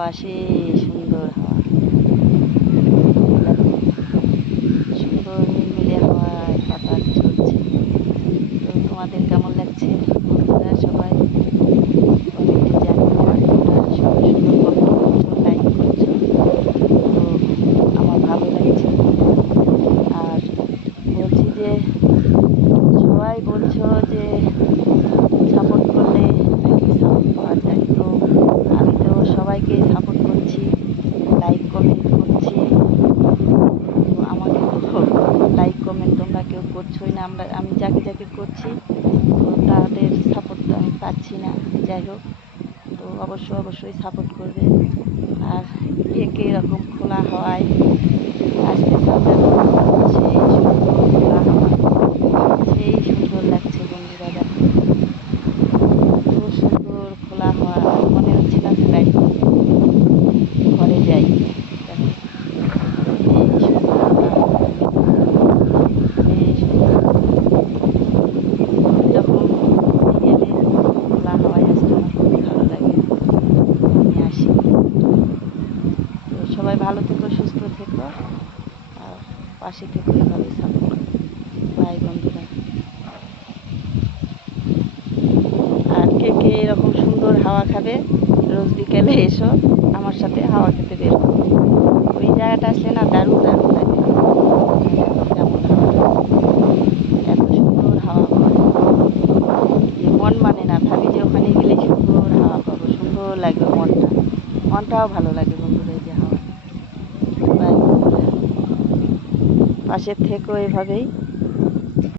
我是 like comment তোমরা কেউ করছোই না। আমরা আমি যাকে যাকে করছি, তো তাদের সাপোর্ট তো আমি পাচ্ছি না। যাই হোক, তো অবশ্যই অবশ্যই সাপোর্ট করবে। আর কে কে এরকম খোলা হওয়ায় আসতে চাও সেই সুন্দর খোলা হাওয়া সেই সুন্দর লাগছে বন্ধুরা দেখো এত সুন্দর খোলা হাওয়া আর মনে হচ্ছে না যে বাড়ি ঘরে যাই দেখো এই সুন্দর হাওয়া। এই সুন্দর যখন গেলে খোলা হাওয়ায় আসতে আমার খুবই ভালো লাগে আমি আসি তো সবাই ভালো থেকো, সুস্থ থেকো। আর পাশে থেকো এভাবে সাপোর্ট বাই বন্ধুরা। আর কে কে এরকম সুন্দর হাওয়া খাবে, রোজ বিকেলে এসো আমার সাথে হাওয়া খেতে বের। ওই জায়গাটা আসলে না দারুণ দারুণ লাগে। কেমন হাওয়া এত সুন্দর হাওয়া মন মানে না, ভাবি যে ওখানে গেলে সুন্দর হাওয়া পাবো, সুন্দর লাগবে মনটা। মনটাও ভালো লাগে বন্ধুরা এই যে পাশের থেকেও এভাবেই